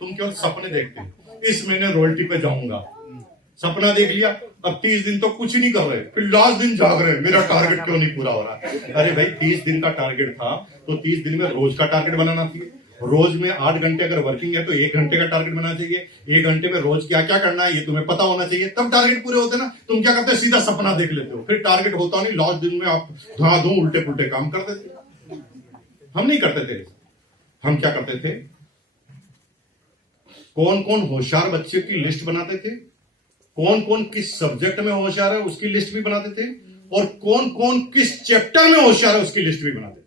तुम केवल सपने देखते हो। इस महीने रॉयल्टी पे जाऊंगा, सपना देख लिया, अब 30 दिन तो कुछ नहीं कर रहे, फिर लास्ट दिन जाग रहे, मेरा टारगेट क्यों नहीं पूरा हो रहा। अरे भाई 30 दिन का टारगेट था तो 30 दिन में रोज का टारगेट बनाना चाहिए। रोज में 8 घंटे अगर वर्किंग है तो 1 घंटे का टारगेट बनाना चाहिए। 1 घंटे में रोज क्या क्या करना है ये तुम्हें पता होना चाहिए, तब टारगेट पूरे होते ना। तुम क्या करते, सीधा सपना देख लेते हो, फिर टारगेट होता नहीं, लास्ट दिन में आप धुआं उल्टे पुल्टे काम कर देते। हम नहीं करते थे। हम क्या करते थे, कौन कौन होशियार बच्चे की लिस्ट बनाते थे, कौन कौन किस सब्जेक्ट में होशियार है उसकी लिस्ट भी बनाते थे, और कौन कौन किस चैप्टर में होशियार है उसकी लिस्ट भी बनाते थे।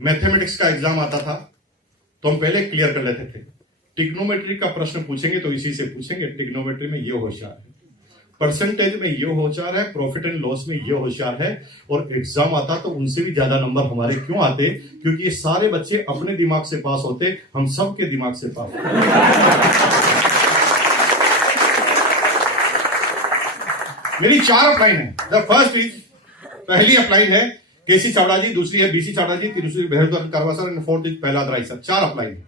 मैथमेटिक्स का एग्जाम आता था तो हम पहले क्लियर कर लेते थे। ट्रिग्नोमेट्री का प्रश्न पूछेंगे तो इसी से पूछेंगे, ट्रिग्नोमेट्री में ये होशियार है, परसेंटेज में ये होशियार है, प्रॉफिट एंड लॉस में ये होशियार है। और एग्जाम आता तो उनसे भी ज्यादा नंबर हमारे क्यों आते, क्योंकि ये सारे बच्चे अपने दिमाग से पास होते, हम सबके दिमाग से पास होते। मेरी 4 अपलाइन है। द फर्स्ट इज, पहली अपलाइन है केसी चावड़ा जी, दूसरी है बीसी चावड़ा जी, तीसरी बेहतर कारवा sir, and fourth is Prahlad Rai sir. 4 upline है।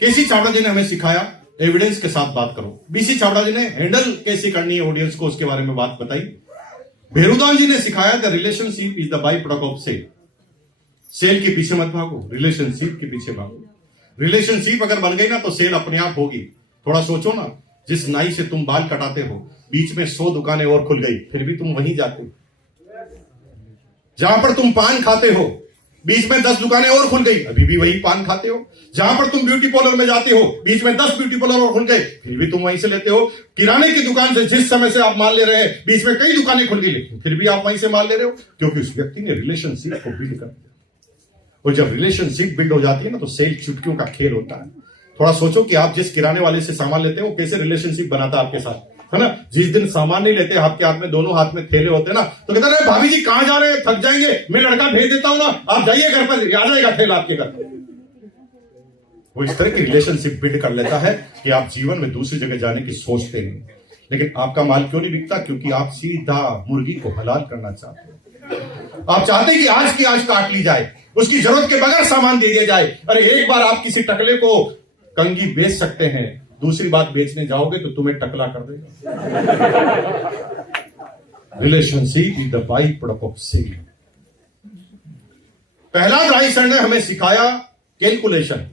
केसी चावड़ा जी ने हमें सिखाया एविडेंस के साथ बात करो, बीसी चावड़ा जी ने हैंडल कैसे करनी है ऑडियंस को उसके बारे में बात बताई, भेरुदान जी ने सिखाया the relationship is the byproduct of sale. Sale के पीछे मत भागो, रिलेशनशिप के पीछे भागो। रिलेशनशिप अगर बन गई ना तो सेल अपने आप होगी। थोड़ा सोचो ना, जिस नाई से तुम बाल कटाते हो बीच में 100 दुकानें और खुल गई, फिर भी तुम वहीं जाते हो। जहां पर तुम पान खाते हो बीच में 10 दुकानें और खुल गई, अभी भी वही पान खाते हो। जहां पर तुम ब्यूटी पार्लर में जाते हो बीच में 10 ब्यूटी पार्लर और खुल गए, फिर भी तुम वहीं से लेते हो। किराने की दुकान से जिस समय से आप माल ले रहे हैं बीच में कई दुकानें खुल गई, लेकिन फिर भी आप वहीं से माल ले रहे हो, क्योंकि उस व्यक्ति ने रिलेशनशिप को बिल्ड कर दिया। और जब रिलेशनशिप बिल्ड हो जाती है ना तो सेल चुटकियों का खेल होता है। थोड़ा सोचो कि आप जिस किराने वाले से सामान लेते हो कैसे रिलेशनशिप बनाता है आपके साथ, है ना। जिस दिन सामान नहीं लेते, आपके हाथ में दोनों हाथ में थैले होते ना, तो कहता है भाभी जी कहां जा रहे हैं, थक जाएंगे, मैं लड़का भेज देता हूं ना, आप जाइए घर पर, आ जाएगा थैला आपके घर। वो इस तरह की रिलेशनशिप बिल्ड कर लेता है कि आप जीवन में दूसरी जगह जाने की सोचते नहीं। लेकिन आपका माल क्यों नहीं बिकता, क्योंकि आप सीधा मुर्गी को हलाल करना चाहते हैं। आप चाहते हैं कि आज की आज काट ली जाए, उसकी जरूरत के बगैर सामान दे दिया जाए। अरे एक बार आप किसी टकले को कंगी बेच सकते हैं, दूसरी बात बेचने जाओगे तो तुम्हें टकला कर देगा। Relationship is the byproduct of sale. Prahlad Rai sir ने हमें सिखाया कैलकुलेशन,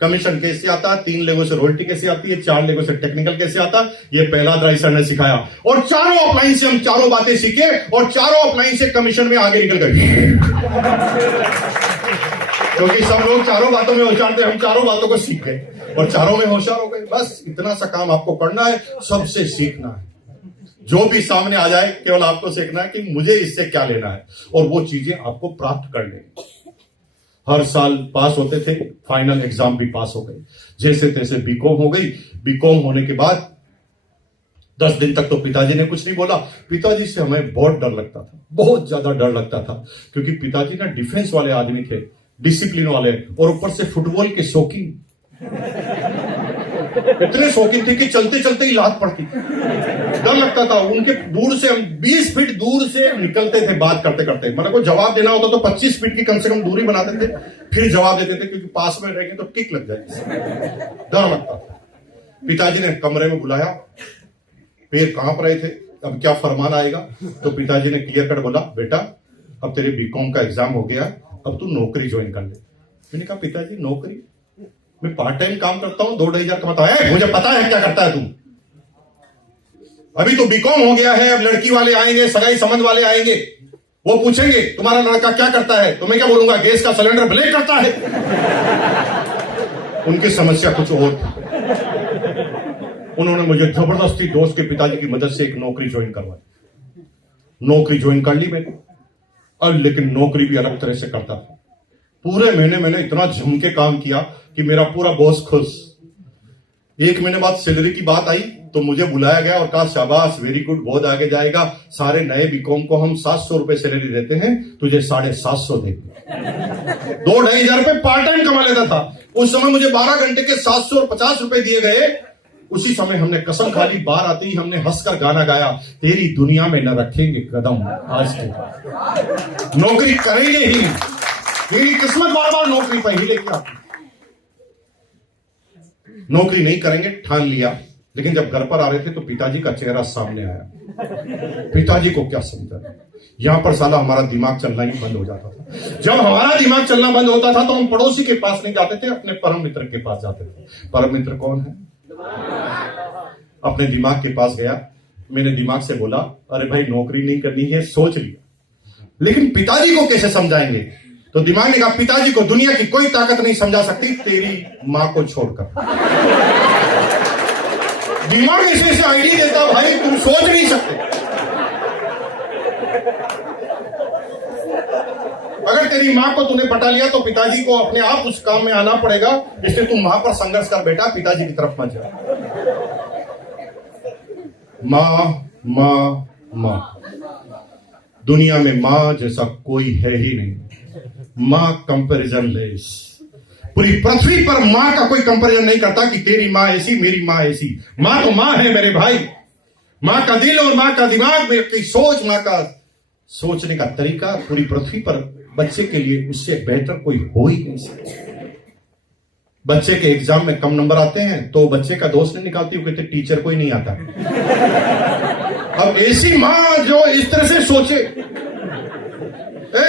कमीशन कैसे आता है, 3 लेवल से रॉयल्टी कैसे आती है, 4 लेवल से टेक्निकल कैसे आता, ये प्रहलाद राय सर ने सिखाया। और चारों अपलाइन से हम चारों बातें सीखे, और चारों अपलाइन से कमीशन में आगे निकल गए। क्योंकि सब लोग चारों बातों में होशियार थे, हम चारों बातों को सीख गए और चारों में होशियार हो गए। बस इतना सा काम आपको करना है, सबसे सीखना है। जो भी सामने आ जाए केवल आपको सीखना है कि मुझे इससे क्या लेना है, और वो चीजें आपको प्राप्त कर लेनी। हर साल पास होते थे, फाइनल एग्जाम भी पास हो गए, जैसे तैसे बीकॉम हो गई। बीकॉम होने के बाद 10 दिन तक तो पिताजी ने कुछ नहीं बोला। पिताजी से हमें बहुत डर लगता था, बहुत ज्यादा डर लगता था, क्योंकि पिताजी ना डिफेंस वाले आदमी थे, डिसिप्लिन वाले, और ऊपर से फुटबॉल के शौकीन। इतने शौकीन थे कि चलते चलते ही लात पड़ती, डर लगता था उनके। दूर से हम 20 फीट दूर से निकलते थे बात करते करते, मतलब को जवाब देना होता तो 25 फीट की कम से कम दूरी बनाते थे, फिर जवाब देते थे, क्योंकि पास में रहेंगे तो किक लग जाएगी, डर लगता था। पिताजी ने कमरे में बुलाया, पैर कांप रहे थे, अब क्या फरमान आएगा। तो पिताजी ने क्लियर कट बोला, बेटा अब तेरे बीकॉम का एग्जाम हो गया, अब तू नौकरी ज्वाइन कर ले। मैंने कहा पिताजी नौकरी, मैं पार्ट टाइम काम करता हूं, 2-2,500 कमाता है, मुझे पता है क्या करता है तुम। अभी तो बीकॉम हो गया है, अब लड़की वाले आएंगे, सगाई संबंध वाले आएंगे, वो पूछेंगे तुम्हारा लड़का क्या करता है, तो मैं क्या बोलूंगा, गैस का सिलेंडर ब्लेक करता है। उनकी समस्या कुछ और थी। उन्होंने मुझे जबरदस्ती दोस्त के पिताजी की मदद से एक नौकरी ज्वाइन करवाई। नौकरी ज्वाइन कर ली मैंने, और लेकिन नौकरी भी अलग तरह से करता था। पूरे महीने मैंने इतना जम के काम किया कि मेरा पूरा बॉस खुश। 1 महीने बाद सैलरी की बात आई तो मुझे बुलाया गया और कहा शाबाश, वेरी गुड, बहुत आगे जाएगा, सारे नए बीकॉम को हम 700 रुपए सैलरी देते हैं, तुझे 750 देंगे। 2-2,500 रुपए पार्ट टाइम कमा लेता था उस समय। मुझे 12 घंटे के 750 रुपए दिए गए। उसी समय हमने कसम खा ली, बार आते ही हमने हंसकर गाना गाया, तेरी दुनिया में न रखेंगे कदम आज के बाद, नौकरी करेंगे ही, मेरी किस्मत बार बार नौकरी पर ही लेके आती। नौकरी नहीं करेंगे ठान लिया। लेकिन जब घर पर आ रहे थे तो पिताजी का चेहरा सामने आया। पिताजी को क्या समझा, यहां पर साला हमारा दिमाग चलना ही बंद हो जाता था। जब हमारा दिमाग चलना बंद होता था तो हम पड़ोसी के पास नहीं जाते थे, अपने परम मित्र के पास जाते थे। परम मित्र कौन है? अपने दिमाग के पास गया, मैंने दिमाग से बोला अरे भाई नौकरी नहीं करनी है, सोच लिया, लेकिन पिताजी को कैसे समझाएंगे? तो दिमाग ने कहा पिताजी को दुनिया की कोई ताकत नहीं समझा सकती तेरी मां को छोड़कर। दिमाग ऐसे आईडी देता भाई तुम सोच नहीं सकते। अगर तेरी मां को तूने पटा लिया तो पिताजी को अपने आप उस काम में आना पड़ेगा, इसलिए तुम वहां पर संघर्ष कर बेटा, पिताजी की तरफ मत जा। मां मां मां, दुनिया में मां जैसा कोई है ही नहीं। मां कंपैरिजन लेस, पूरी पृथ्वी पर मां का कोई कंपैरिजन नहीं करता कि तेरी मां ऐसी मेरी मां ऐसी। मां तो मां है मेरे भाई। मां का दिल और मां का दिमाग, मेरी की सोच, मां का सोचने का तरीका पूरी पृथ्वी पर बच्चे के लिए उससे बेहतर कोई हो ही नहीं सकता। बच्चे के एग्जाम में कम नंबर आते हैं तो बच्चे का दोस्त नहीं निकालती, वो कहते टीचर को ही नहीं आता। अब ऐसी मां जो इस तरह से सोचे,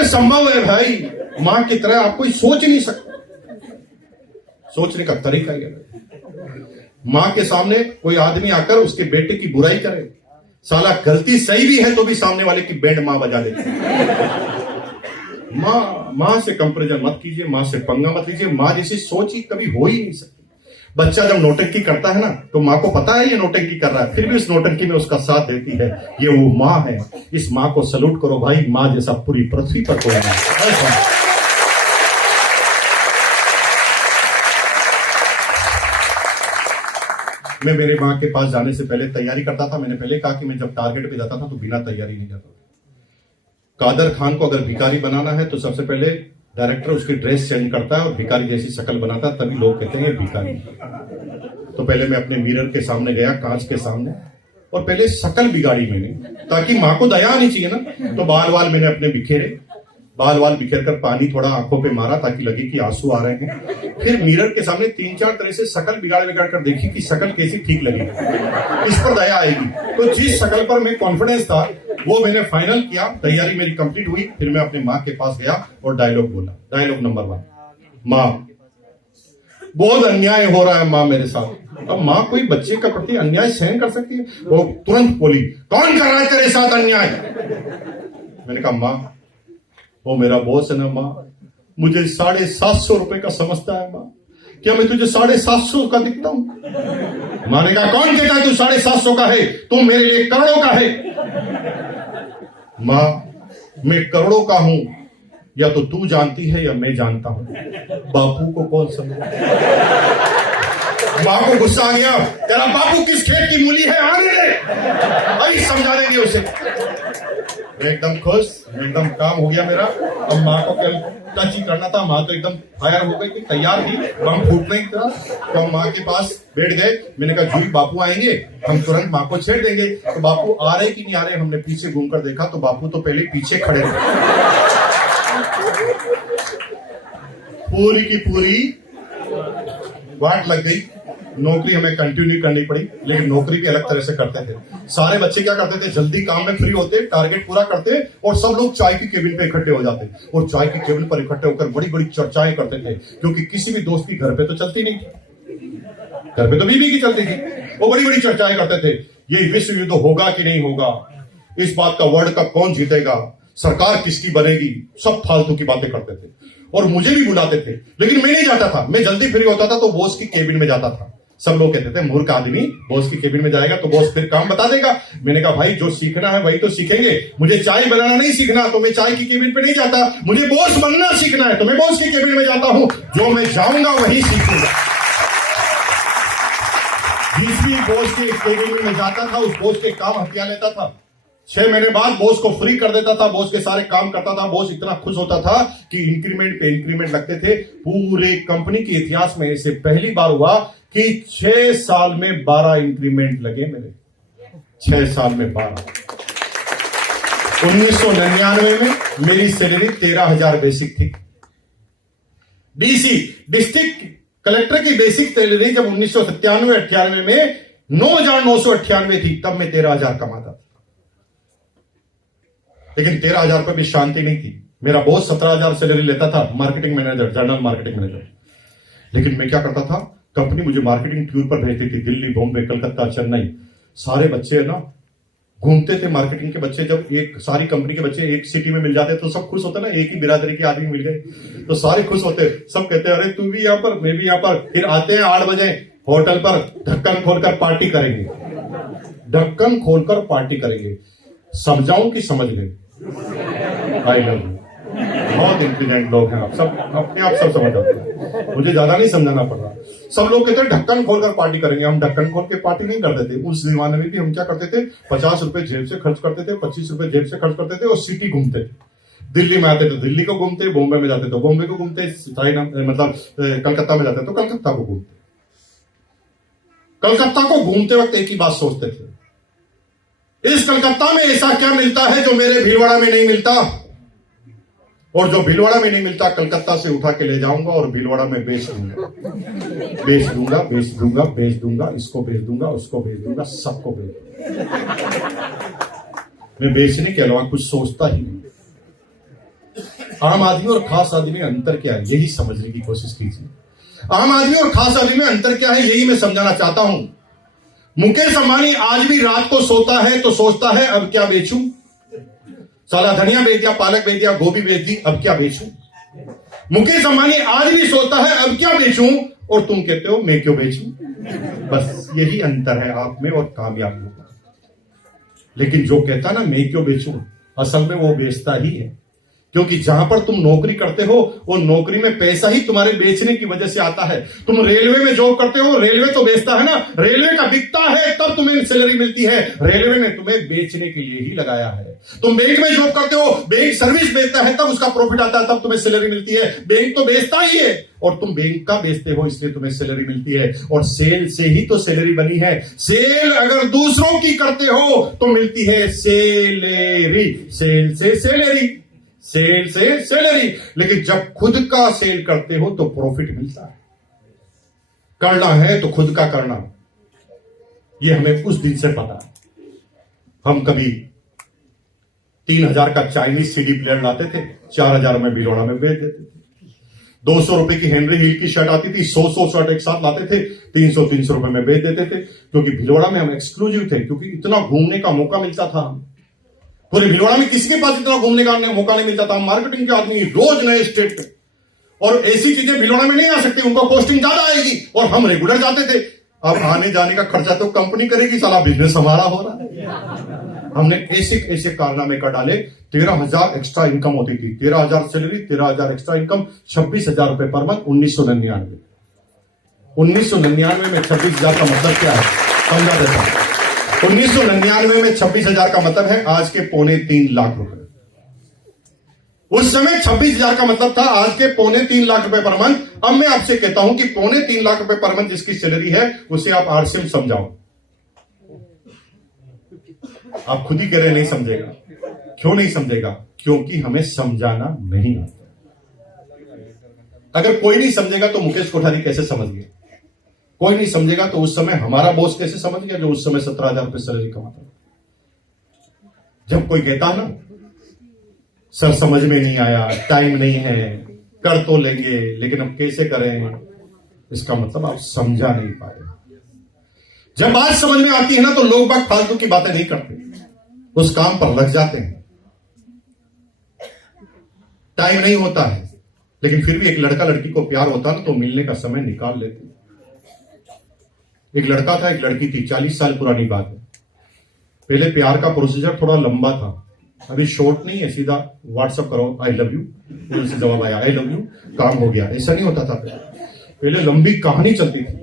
संभव है भाई? मां की तरह आप कोई सोच नहीं सकते। सोचने का तरीका ही है। मां के सामने कोई आदमी आकर उसके बेटे की बुराई करे, साला गलती सही भी है तो भी सामने वाले की बैंड मां बजा देती है। मां से कंपैरिजन मत कीजिए, मां से पंगा मत लीजिए। मां जैसी सोच ही कभी हो ही नहीं सकती। बच्चा जब नौटंकी करता है ना तो मां को पता है ये नौटंकी कर रहा है, फिर भी उस नौटंकी में उसका साथ देती है। ये वो मां है। इस मां को सलूट करो भाई, मां जैसा पूरी पृथ्वी पर कोई नहीं। मैं मेरे मां के पास जाने से पहले तैयारी करता था। मैंने पहले कहा कि मैं जब टारगेट पे जाता था तो बिना तैयारी नहीं जाता। कादर खान को अगर भिखारी बनाना है तो सबसे पहले डायरेक्टर उसकी ड्रेस चेंज करता है और भिखारी जैसी शक्ल बनाता है, तभी लोग कहते हैं भिखारी। तो पहले मैं अपने मिरर के सामने गया, कांच के सामने, और पहले शक्ल बिगाड़ी मैंने, ताकि मां को दया आनी चाहिए ना। तो बाल मैंने अपने बिखेरे, बाल बिखेर कर पानी थोड़ा आंखों पे मारा ताकि लगे कि आंसू आ रहे हैं। फिर मिरर के सामने 3-4 तरह से शक्ल बिगाड़ कर देखी कि शक्ल कैसी ठीक लगेगी, इस पर दया आएगी। तो जिस शक्ल पर मैं कॉन्फिडेंस था वो मैंने फाइनल किया। तैयारी मेरी कंप्लीट हुई। फिर मैं अपनी मां के पास गया और डायलॉग बोला। डायलॉग नंबर 1, मां बहुत अन्याय हो रहा है मां मेरे साथ। अब मां कोई बच्चे का प्रति अन्याय सहन कर सकती है? वो तुरंत बोली, कौन कर रहा है तेरे साथ अन्याय? मैंने कहा मां वो मेरा बॉस है ना मां, मुझे 750 रुपए का समझता है मां, क्या मैं तुझे 750 का दिखता हूं? मां ने कहा कौन कहता है तू 750 का है, तू मेरे लिए करोड़ों का है। मां मैं करोड़ों का हूं या तो तू जानती है या मैं जानता हूं, बापू को कौन समझे? मां को गुस्सा आ गया, तेरा बापू किस खेत की मूली है, आने दे, अभी समझा देंगे उसे। मैं एकदम खुश, एकदम काम हो गया मेरा। अब मां को कल टच ही करना था। मां तो एकदम फायर हो गई, तैयार थी बम फूटने की तरह। तो मां के पास बैठ गए। मैंने कहा जूही बापू आएंगे, हम तुरंत मां को छेड़ देंगे। तो बापू आ रहे कि नहीं आ रहे, हमने पीछे घूमकर देखा तो बापू तो पहले पीछे खड़े थे। पूरी की पूरी वाट लग गई। नौकरी हमें कंटिन्यू करनी पड़ी, लेकिन नौकरी भी अलग तरह से करते थे। सारे बच्चे क्या करते थे, जल्दी काम में फ्री होते, टारगेट पूरा करते और सब लोग चाय की केबिन पे इकट्ठे हो जाते और चाय की केबिन पर इकट्ठे होकर बड़ी बड़ी चर्चाएं करते थे, क्योंकि किसी भी दोस्त की घर पे तो चलती नहीं थी, घर पे तो बीवी की चलती थी। वो बड़ी बड़ी चर्चाएं करते थे, ये विश्व युद्ध होगा कि नहीं होगा, इस बात का वर्ल्ड कप कौन जीतेगा, सरकार किसकी बनेगी, सब फालतू की बातें करते थे। और मुझे भी बुलाते थे, लेकिन मैं नहीं जाता था। मैं जल्दी फ्री होता था तो बॉस की केबिन में जाता था। सब लोग कहते थे मूर्ख आदमी बॉस की केबिन में जाएगा तो बॉस फिर काम बता देगा। मैंने कहा भाई जो सीखना है वही तो सीखेंगे, मुझे चाय बनाना नहीं सीखना तो मैं चाय की केबिन पे नहीं जाता, मुझे बॉस बनना सीखना है तो मैं बॉस की केबिन में जाता हूं, जो मैं जाऊंगा वही सीखूंगा। जिस भी बॉस के केबिन में मैं जाता था उस बॉस के काम हथिया लेता था। 6 महीने बाद बॉस को फ्री कर देता था, बॉस के सारे काम करता था। बॉस इतना खुश होता था कि इंक्रीमेंट पे इंक्रीमेंट लगते थे। पूरे कंपनी के इतिहास में इसे पहली बार हुआ कि 6 साल में 12 इंक्रीमेंट लगे मेरे। 6 साल में 12। 1999 में मेरी सैलरी 13,000 बेसिक थी। डीसी डिस्ट्रिक्ट कलेक्टर की बेसिक सैलरी जब 1997-98 में 9,998 थी, तब मैं 13,000 कमाता था। लेकिन 13,000 पर भी शांति नहीं थी। मेरा बॉस 17,000 सैलरी लेता था, marketing manager, general marketing manager. लेकिन मैं क्या करता था, कंपनी मुझे मार्केटिंग टूर पर भेजती थी, दिल्ली, बॉम्बे, कलकत्ता, चेन्नई। सारे बच्चे है ना घूमते थे, मार्केटिंग के बच्चे। जब एक सारी कंपनी के बच्चे एक सिटी में मिल जाते तो सब खुश होते ना, एक ही बिरादरी के आदमी मिल गए तो सारे खुश होते। सब कहते अरे तू भी यहाँ पर, मैं भी यहाँ पर। फिर आते हैं 8 बजे होटल पर, ढक्कन खोलकर पार्टी करेंगे, ढक्कन खोलकर पार्टी करेंगे। समझाऊं कि समझ गए? I love you. बहुत इंटेलिजेंट लोग हैं आप सब, अपने आप सब समझ आते हैं, मुझे ज्यादा नहीं समझाना पड़ रहा। सब लोग कहते हैं ढक्कन खोलकर पार्टी करेंगे। हम ढक्कन खोल के पार्टी नहीं करते थे। उस जमाने में भी हम क्या करते थे, 50 रुपए जेब से खर्च करते थे, 25 रुपए जेब से खर्च करते थे और सिटी घूमते थे। दिल्ली में आते तो दिल्ली को घूमते, बॉम्बे में जाते तो बॉम्बे को घूमते, मतलब कलकत्ता में जाते तो कलकत्ता को घूमते। कलकत्ता को घूमते वक्त एक ही बात सोचते थे, इस कलकत्ता में ऐसा क्या मिलता है जो मेरे भीलवाड़ा में नहीं मिलता, और जो भीलवाड़ा में नहीं मिलता कलकत्ता से उठा के ले जाऊंगा और भीलवाड़ा में बेच दूंगा, बेच दूंगा, बेच दूंगा, बेच दूंगा, इसको बेच दूंगा, उसको बेच दूंगा, सबको बेच दूंगा। मैं बेचने के अलावा कुछ सोचता ही नहीं। आम आदमी और खास आदमी में अंतर क्या है, यही समझने की कोशिश कीजिए। आम आदमी और खास आदमी में अंतर क्या है, यही मैं समझाना चाहता हूं। मुकेश अंबानी आज भी रात को सोता है तो सोचता है अब क्या बेचूं, साला धनिया बेच दिया, पालक बेच दिया, गोभी बेच दी, अब क्या बेचूं। मुकेश अंबानी आज भी सोता है अब क्या बेचूं, और तुम कहते हो मैं क्यों बेचूं। बस यही अंतर है आप में और कामयाबियों का। लेकिन जो कहता ना मैं क्यों बेचूं, असल में वो बेचता ही है। क्योंकि जहां पर तुम नौकरी करते हो वो नौकरी में पैसा ही तुम्हारे बेचने की वजह से आता है। तुम रेलवे में जॉब करते हो, रेलवे तो बेचता है ना, रेलवे का बिकता है तब तुम्हें सैलरी मिलती है। रेलवे ने तुम्हें बेचने के लिए ही लगाया है। तुम बैंक में जॉब करते हो, बैंक सर्विस बेचता है तब उसका प्रॉफिट आता है, तब तुम्हें सैलरी मिलती है। बैंक तो बेचता ही है और तुम बैंक का बेचते हो इसलिए तुम्हें सैलरी मिलती है। और सेल से ही तो सैलरी बनी है। सेल अगर दूसरों की करते हो तो मिलती है सैलरी, सेल से सैलरी, सेल से सैलरी। लेकिन जब खुद का सेल करते हो तो प्रॉफिट मिलता है। करना है तो खुद का करना, यह हमें उस दिन से पता है। हम कभी 3,000 का चाइनीज सीडी प्लेयर लाते थे, 4,000 में भीलवाड़ा में बेच देते थे। 200 रुपए की हेनरी हिल की शर्ट आती थी, 100 शर्ट एक साथ लाते थे, 300 रुपए में बेच देते थे। क्योंकि भीलवाड़ा में हम एक्सक्लूसिव थे, क्योंकि इतना घूमने का मौका मिलता था। पूरे भीलवाड़ा में किसी के पास इतना घूमने का मौका नहीं मिलता था। मार्केटिंग के आदमी रोज नए स्टेट पे, और ऐसी चीजें भीलवाड़ा में नहीं आ सकती, उनको पोस्टिंग ज्यादा आएगी और हम रेगुलर जाते थे। अब आने जाने का खर्चा तो कंपनी करेगी, साला बिजनेस हमारा हो रहा है। हमने ऐसे कारनामे कर डाले। 13,000 एक्स्ट्रा इनकम होती थी, 13,000 सैलरी, 13,000 एक्स्ट्रा इनकम, 26,000 रुपए पर मंथ। 1999 में 26,000 का मतलब क्या है समझा देता हूं। 1999 में 26,000 का मतलब है आज के 2.25 लाख रुपए। उस समय 26,000 का मतलब था आज के 2.25 लाख रुपए पर मंथ। अब मैं आपसे कहता हूं कि 2.25 लाख रुपए पर मंथ जिसकी सैलरी है उसे आप आरसीएम समझाओ। आप खुद ही कह रहे नहीं समझेगा। क्यों नहीं समझेगा? क्योंकि हमें समझाना नहीं आता। अगर कोई नहीं समझेगा तो मुकेश कोठारी कैसे समझ गए? कोई नहीं समझेगा तो उस समय हमारा बॉस कैसे समझ गया जो उस समय 17,000 रुपए सैलरी कमाता। जब कोई कहता है ना सर समझ में नहीं आया, टाइम नहीं है, कर तो लेंगे लेकिन अब कैसे करें, इसका मतलब आप समझा नहीं पाए। जब बात समझ में आती है ना तो लोग बात फालतू की बातें नहीं करते, उस काम पर लग जाते हैं। टाइम नहीं होता है लेकिन फिर भी एक लड़का लड़की को प्यार होता ना तो मिलने का समय निकाल लेते। एक लड़का था, एक लड़की थी, 40 साल पुरानी बात है। पहले प्यार का प्रोसीजर थोड़ा लंबा था, अभी शॉर्ट नहीं है, सीधा व्हाट्सएप करो आई लव यू, उनसे जवाब आया आई लव यू, काम हो गया। ऐसा नहीं होता था पहले लंबी कहानी चलती थी।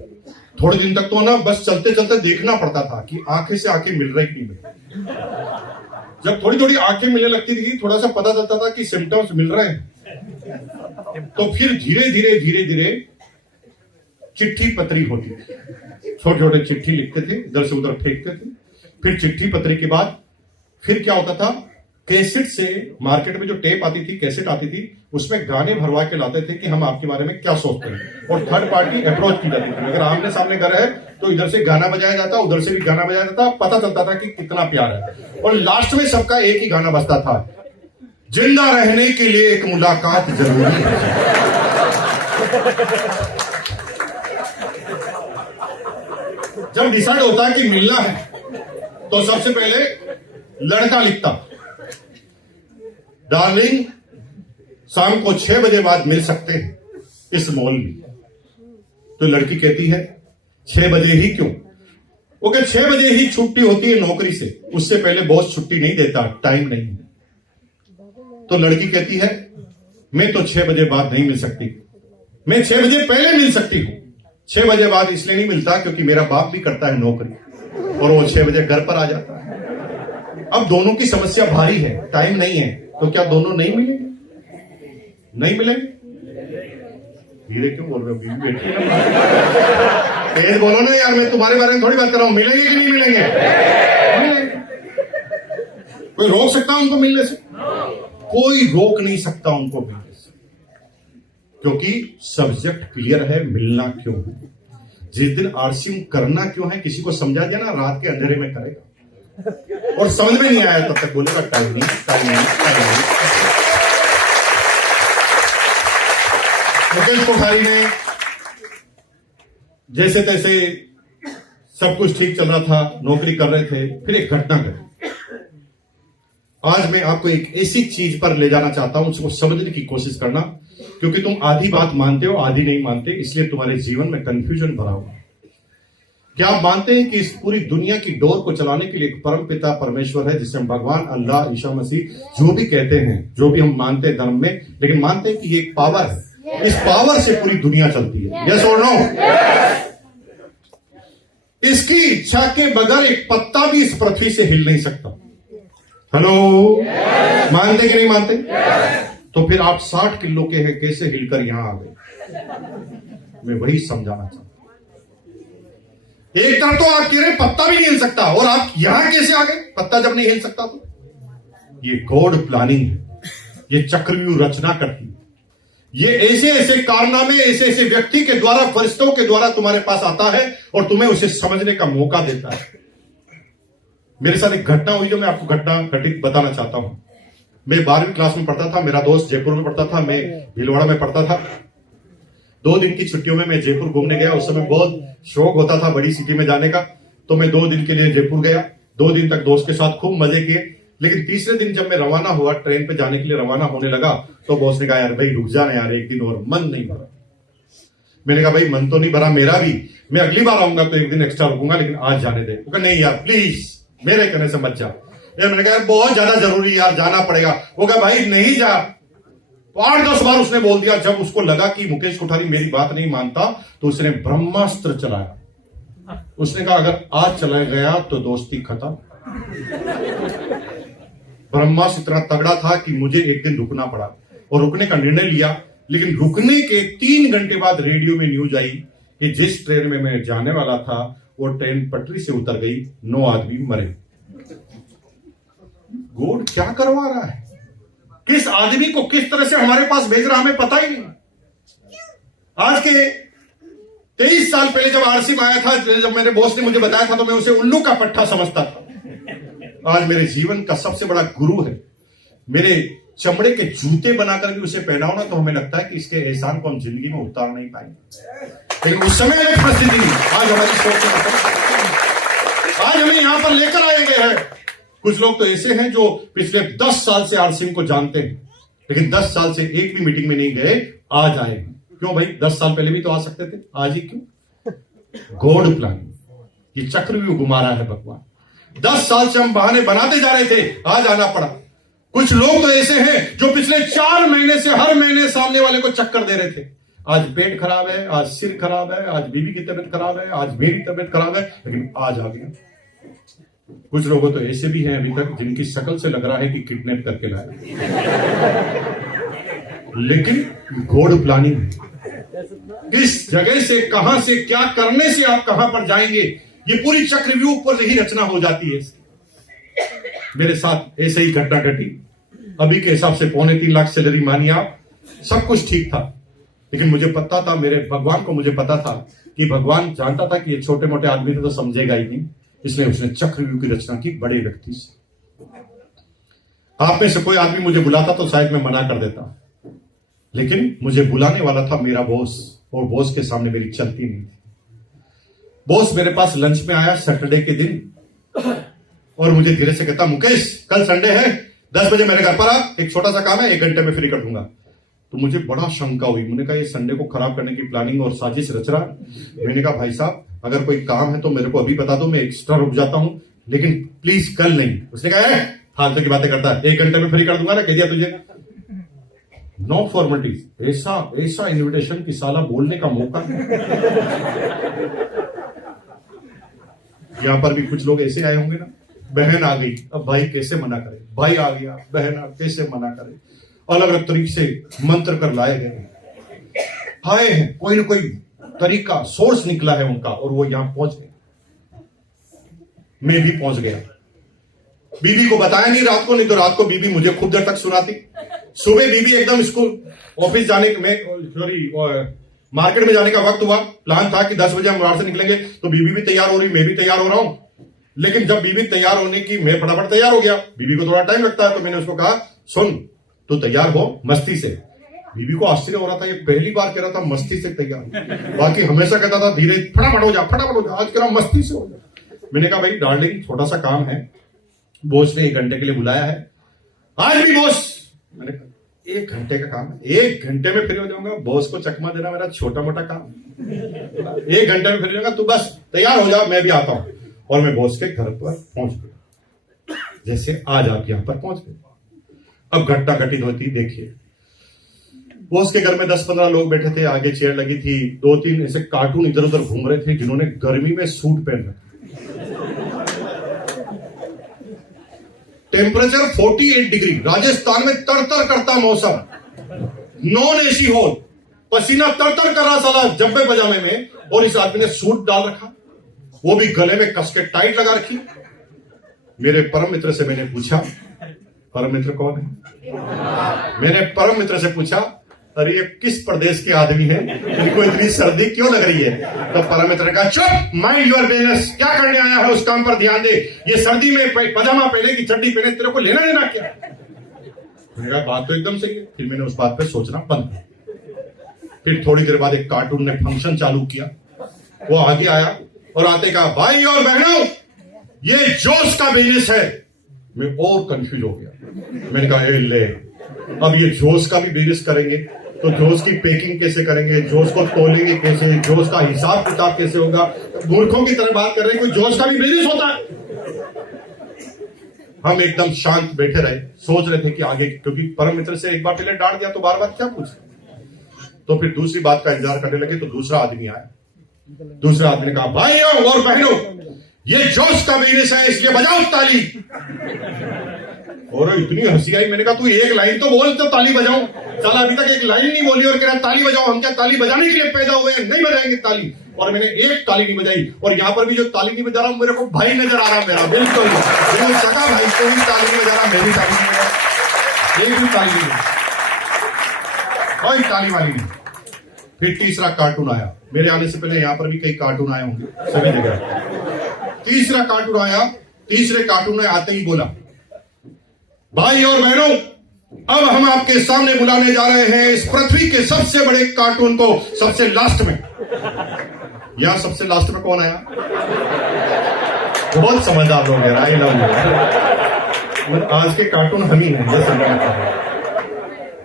थोड़े दिन तक तो ना बस चलते चलते देखना पड़ता था कि आंखें से आंखें मिल रही कि नहीं। जब थोड़ी थोड़ी आंखें मिलने लगती थी, थोड़ा सा पता चलता था कि सिम्टम्स मिल रहे हैं, तो फिर धीरे धीरे धीरे धीरे चिट्ठी पत्री होती थी। छोटे छोटे चिट्ठी लिखते थे, इधर से उधर फेंकते थे। फिर चिट्ठी पत्री के बाद फिर क्या होता था, कैसेट से, मार्केट में जो टेप आती थी, कैसेट आती थी, उसमें गाने भरवा के लाते थे कि हम आपके बारे में क्या सोचते हैं, और थर्ड पार्टी अप्रोच की जाती थी। अगर आमने सामने घर है तो इधर से गाना बजाया जाता, उधर से भी गाना बजाया जाता, पता चलता था कि कितना प्यार है। और लास्ट में सबका एक ही गाना बजता था, जिंदा रहने के लिए एक मुलाकात जरूरी है। जब डिसाइड होता है कि मिलना है तो सबसे पहले लड़का लिखता, डार्लिंग शाम को 6 बजे बाद मिल सकते हैं इस मॉल में। तो लड़की कहती है 6 बजे ही क्यों? वो कहे 6 बजे ही छुट्टी होती है नौकरी से, उससे पहले बॉस छुट्टी नहीं देता, टाइम नहीं है। तो लड़की कहती है मैं तो 6 बजे बाद नहीं मिल सकती, मैं 6 बजे पहले मिल सकती हूं। 6 बजे बाद इसलिए नहीं मिलता क्योंकि मेरा बाप भी करता है नौकरी और वो 6 बजे घर पर आ जाता है। अब दोनों की समस्या भारी है, टाइम नहीं है, तो क्या दोनों नहीं मिलेंगे? नहीं मिलेंगे? धीरे क्यों बोल रहे हो? बीवी बैठी है ना, तेज बोलो ना यार, मैं तुम्हारे बारे में थोड़ी बात कर रहा हूं। मिलेंगे कि नहीं मिलेंगे? कोई रोक सकता है उनको मिलने से? कोई रोक नहीं सकता उनको मिलने से, क्योंकि सब्जेक्ट क्लियर है, मिलना क्यों है। जिस दिन आरसीएम करना क्यों है किसी को समझा दिया ना, रात के अंधेरे में करेगा, और समझ में नहीं आया तब तक बोलेगा टाइम नहीं, टाइम नहीं, टाइम नहीं। मुकेश कोठारी ने जैसे तैसे सब कुछ ठीक चल रहा था, नौकरी कर रहे थे, फिर एक घटना घटी। आज मैं आपको एक ऐसी चीज पर ले जाना चाहता हूं, उसको समझने की कोशिश करना, क्योंकि तुम आधी बात मानते हो, आधी नहीं मानते, इसलिए तुम्हारे जीवन में कंफ्यूजन भरा हुआ। क्या आप मानते हैं कि इस पूरी दुनिया की डोर को चलाने के लिए एक परम पिता परमेश्वर है, जिसे हम भगवान, अल्लाह, ईसा मसीह जो भी कहते हैं, जो भी हम मानते हैं धर्म में, लेकिन मानते हैं कि ये एक पावर है, इस पावर से पूरी दुनिया चलती है। यस और नो? इसकी इच्छा के बगैर एक पत्ता भी इस पृथ्वी से हिल नहीं सकता। हेलो, मानते कि नहीं मानते? तो फिर आप 60 किलो के हैं, कैसे हिलकर यहां आ गए? मैं वही समझाना चाहता हूं। एक तरफ तो आप कह रहे पत्ता भी नहीं हिल सकता, और आप यहां कैसे आ गए? पत्ता जब नहीं हिल सकता तो ये गॉड प्लानिंग है, ये चक्रव्यूह रचना करती है। ये ऐसे ऐसे कारनामे, ऐसे ऐसे व्यक्ति के द्वारा, फरिश्तों के द्वारा तुम्हारे पास आता है और तुम्हें उसे समझने का मौका देता है। मेरे साथ एक घटना हुई जो मैं आपको घटना घटित बताना चाहता हूं। मैं 12वीं क्लास में पढ़ता था, मेरा दोस्त जयपुर में पढ़ता था, मैं भीलवाड़ा में पढ़ता था। 2 दिन की छुट्टियों में मैं जयपुर घूमने गया। उस समय बहुत शौक होता था बड़ी सिटी में जाने का, तो मैं 2 दिन के लिए जयपुर गया। 2 दिन तक दोस्त के साथ खूब मजे किए, लेकिन तीसरे दिन जब मैं रवाना हुआ, ट्रेन पे जाने के लिए रवाना होने लगा, तो बॉस ने कहा यार भाई रुक जाना यार, एक दिन और, मन नहीं भरा। मैंने कहा भाई मन तो नहीं भरा मेरा भी, मैं अगली बार आऊंगा तो एक दिन एक्स्ट्रा रुकूंगा, लेकिन आज जाने दे। वो कहा नहीं यार प्लीज, मेरे कहने से मत जा। मैंने कहा बहुत ज्यादा जरूरी यार, जाना पड़ेगा। वो कहा भाई नहीं जा। 8-10 बार उसने बोल दिया। जब उसको लगा कि मुकेश कोठारी मेरी बात नहीं मानता, तो उसने ब्रह्मास्त्र चलाया। उसने कहा अगर आज चला गया तो दोस्ती खत्म। ब्रह्मास्त्र इतना तगड़ा था कि मुझे एक दिन रुकना पड़ा, और रुकने का निर्णय लिया। लेकिन रुकने के 3 घंटे बाद रेडियो में न्यूज आई कि जिस ट्रेन में मैं जाने वाला था वो ट्रेन पटरी से उतर गई, 9 आदमी मरे। गॉड क्या करवा रहा है? किस आदमी को किस तरह से हमारे पास भेज रहा हमें पता ही नहीं। आज के 23 साल पहले जब आरसीएम आया था, जब मेरे बॉस ने मुझे बताया था, तो मैं उसे उल्लू का पट्टा समझता था। आज मेरे जीवन का सबसे बड़ा गुरु है। मेरे चमड़े के जूते बनाकर भी उसे पहनाओ ना, तो हमें लगता है कि इसके एहसान को हम जिंदगी में उतार नहीं पाएंगे, लेकिन उस समय एक परिस्थिति नहीं। आज हमारी सोच, आज हमें यहां पर लेकर आए गए हैं। कुछ लोग तो ऐसे हैं जो पिछले 10 साल से आरसीएम को जानते हैं, लेकिन 10 साल से एक भी मीटिंग में नहीं गए, आज आए। क्यों भाई? 10 साल पहले भी तो आ सकते थे, आज ही क्यों? गॉड प्लान, ये चक्रव्यूह घुमा रहा है भगवान। 10 साल से हम बहाने बनाते जा रहे थे, आज आना पड़ा। कुछ लोग तो ऐसे हैं जो पिछले 4 महीने से हर महीने सामने वाले को चक्कर दे रहे थे। आज पेट खराब है, आज सिर खराब है, आज बीवी की तबीयत खराब है, आज मेरी तबीयत खराब है, लेकिन आज आ गया। कुछ लोगों तो ऐसे भी हैं अभी तक जिनकी शक्ल से लग रहा है कि किडनैप करके लाए, लेकिन गॉड प्लानिंग है। किस जगह से, कहां से, क्या करने से आप कहां पर जाएंगे, ये पूरी चक्रव्यूह पर ही रचना हो जाती है। मेरे साथ ऐसे ही घटना घटी। अभी के हिसाब से 2.25 लाख सैलरी मानिए आप, सब कुछ ठीक था, लेकिन मुझे पता था, मेरे भगवान को मुझे पता था कि भगवान जानता था कि ये छोटे मोटे आदमी थे तो समझेगा ही नहीं, इसलिए उसने चक्रव्यूह की रचना की बड़े व्यक्ति से। आप में से कोई आदमी मुझे बुलाता तो शायद मैं मना कर देता, लेकिन मुझे बुलाने वाला था मेरा बॉस, और बॉस के सामने मेरी चलती नहीं थी। बॉस मेरे पास लंच में आया सैटरडे के दिन और मुझे धीरे से कहता, मुकेश कल संडे है, 10 बजे मेरे घर पर आ, एक छोटा सा काम है, 1 घंटे में फ्री कर दूंगा। तो मुझे बड़ा शंका हुई, मैंने कहा ये संडे को खराब करने की प्लानिंग और साजिश रच रहा। मैंने कहा भाई साहब अगर कोई काम है तो मेरे को अभी बता दो, मैं एक्स्ट्रा रुक जाता हूं, लेकिन प्लीज कल नहीं। उसने कहा है फालतू की बातें करता है, 1 घंटे में फ्री कर दूंगा ना, कह दिया तुझे। नो फॉर्मेलिटीज, ऐसा इन्विटेशन की साला बोलने का मौका। यहां पर भी कुछ लोग ऐसे आए होंगे ना, बहन आ गई, अब भाई कैसे मना करे, भाई आ गया, बहन आ कैसे मना करे, अलग अलग तरीके से मंत्र कर लाए गए, आए हैं, कोई ना कोई तरीका सोर्स निकला है उनका, और वो यहां पहुंच गए। मैं भी पहुंच गया। बीबी को बताया नहीं रात को, नहीं तो रात को बीबी मुझे खूब देर तक सुनाती। सुबह बीबी एकदम स्कूल ऑफिस जाने में मार्केट में जाने का वक्त हुआ, प्लान था कि 10 बजे हम बाहर से निकलेंगे, तो बीबी भी तैयार हो रही, मैं भी तैयार हो रहा हूं। लेकिन जब बीबी तैयार होने की, मैं फटाफट तैयार हो गया, बीबी को थोड़ा टाइम लगता है, तो मैंने उसको कहा सुन तू तैयार हो मस्ती से। बीबी को आश्चर्य हो रहा था, ये पहली बार कह रहा था मस्ती से तैयार, बाकी हमेशा कहता था धीरे फटाफट हो जा, आज कह रहा मस्ती से हो जा। मैंने कहा भाई डार्लिंग छोटा सा काम है, बॉस ने 1 घंटे के लिए बुलाया है, आज भी बॉस। मैंने कहा 1 घंटे का काम है, 1 घंटे में फ्री हो जाऊंगा, बॉस को चकमा देना मेरा छोटा मोटा काम, 1 घंटे में फ्री हो जाऊंगा, तू बस तैयार हो जा, मैं भी आता हूं। और मैं बॉस के घर पर पहुंच गया, जैसे आज आप यहां पर पहुंच गए। अब घटना घटित होती, देखिए बॉस के घर में 10-15 लोग बैठे थे, आगे चेयर लगी थी, 2-3 ऐसे कार्टून इधर उधर घूम रहे थे जिन्होंने गर्मी में सूट पहन रखे, टेम्परेचर 48 डिग्री, राजस्थान में तरतर करता मौसम, नॉन एसी हॉल, पसीना तरतर कर रहा साला जब्बे पजामे में, और इस आदमी ने सूट डाल रखा, वो भी गले में कस के टाइट लगा रखी। मेरे परम मित्र से मैंने पूछा, परम मित्र कौन है? मैंने परम मित्र से पूछा अरे ये किस प्रदेश के आदमी है, इनको इतनी सर्दी क्यों लग रही है? तो परम मित्र ने कहा चुप, माइंड योर बिजनेस, क्या करने आया है उस काम पर ध्यान दे, ये सर्दी में पजामा पहने की चड्डी पहने, तेरे को लेना देना क्या? मेरा बात तो एकदम सही है। फिर मैंने उस बात पे सोचना बंद किया। फिर थोड़ी देर बाद एक कार्टून ने फंक्शन चालू किया, वो आगे आया और आते कहा भाई और बहनों ये जोश का बिजनेस है। मैं और कंफ्यूज हो गया, मैंने कहा ले अब ये जोश का भी बिजनेस करेंगे, तो जोश की पैकिंग कैसे करेंगे, जोश को तोलेंगे कैसे, जोश का हिसाब किताब कैसे होगा, मूर्खों की तरह बात कर रहे हैं, कोई जोश का भी बिजनेस होता है। हम एकदम शांत बैठे रहे, सोच रहे थे कि आगे, क्योंकि परम मित्र से एक बार पहले डांट दिया तो बार बार क्या पूछे। तो फिर दूसरी बात का इंतजार करने लगे, तो दूसरा आदमी आया, दूसरे आदमी ने कहा भाइयों और बहनों ये जोश का बिजनेस है, इसलिए बजाओ ताली। और इतनी हंसी आई, मैंने कहा तू एक लाइन तो बोल तो ताली बजाऊं, साला अभी तक एक लाइन नहीं बोली और कह रहा ताली बजाओ, हम क्या ताली बजाने के लिए पैदा हुए हैं, नहीं बजाएंगे ताली। और मैंने एक ताली नहीं बजाई, और यहां पर भी जो ताली नहीं बजा रहा हूं मेरे को भाई नजर आ रहा, मेरा बिल्कुल सगा भाई, तो भी ताली नहीं बजा रहा, मैं भी ताली नहीं बजा, एक भी ताली नहीं, कोई ताली वाली नहीं। फिर तीसरा कार्टून आया, मेरे आने से पहले यहां पर भी कई कार्टून आए होंगे सभी जगह। तीसरा कार्टून आया, तीसरे कार्टून ने आते ही बोला भाई और बहनों अब हम आपके सामने बुलाने जा रहे हैं इस पृथ्वी के सबसे बड़े कार्टून को, सबसे लास्ट में। यहां सबसे लास्ट में कौन आया? बहुत समझदार लोग हैं, आई लव यू। आज के कार्टून हम ही हैं, जैसे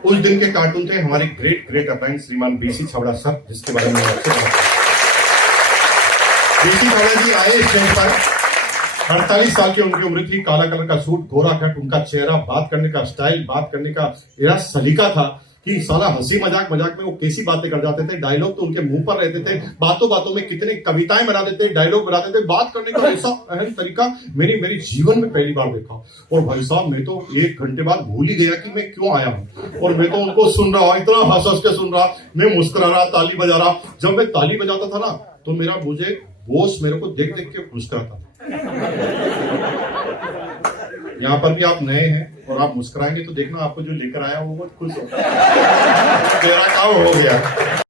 उस दिन के कार्टून थे हमारे ग्रेट ग्रेट अप्लाइन श्रीमान बीसी छाबड़ा साहब, जिसके बारे में आपसे बीसी छाबड़ा जी आए स्टेज पर, 48 साल की उनकी उम्र थी, काला कलर का सूट, गोरा कट, उनका चेहरा, बात करने का स्टाइल, बात करने का ऐसा सलीका था कि साला हंसी मजाक में वो कैसी बातें कर जाते थे, डायलॉग तो उनके मुंह पर रहते थे, बातों बातों में कितने कविताएं बना देते, डायलॉग बनाते थे, बात करने का ऐसा अहम तरीका मेरी जीवन में पहली बार देखा। और भाई साहब मैं तो 1 घंटे बाद भूल ही गया कि मैं क्यों आया हूं, और मैं तो उनको सुन रहा, इतना हंस के सुन रहा, मैं मुस्कुरा रहा, ताली बजा रहा। जब मैं ताली बजाता था ना तो मुझे बॉस मेरे को देख देख के मुस्कुराता था। यहाँ पर भी आप नए हैं और आप मुस्कुराएंगे तो देखना आपको जो लेकर आया वो बहुत खुश होगा। तेरा काम हो गया।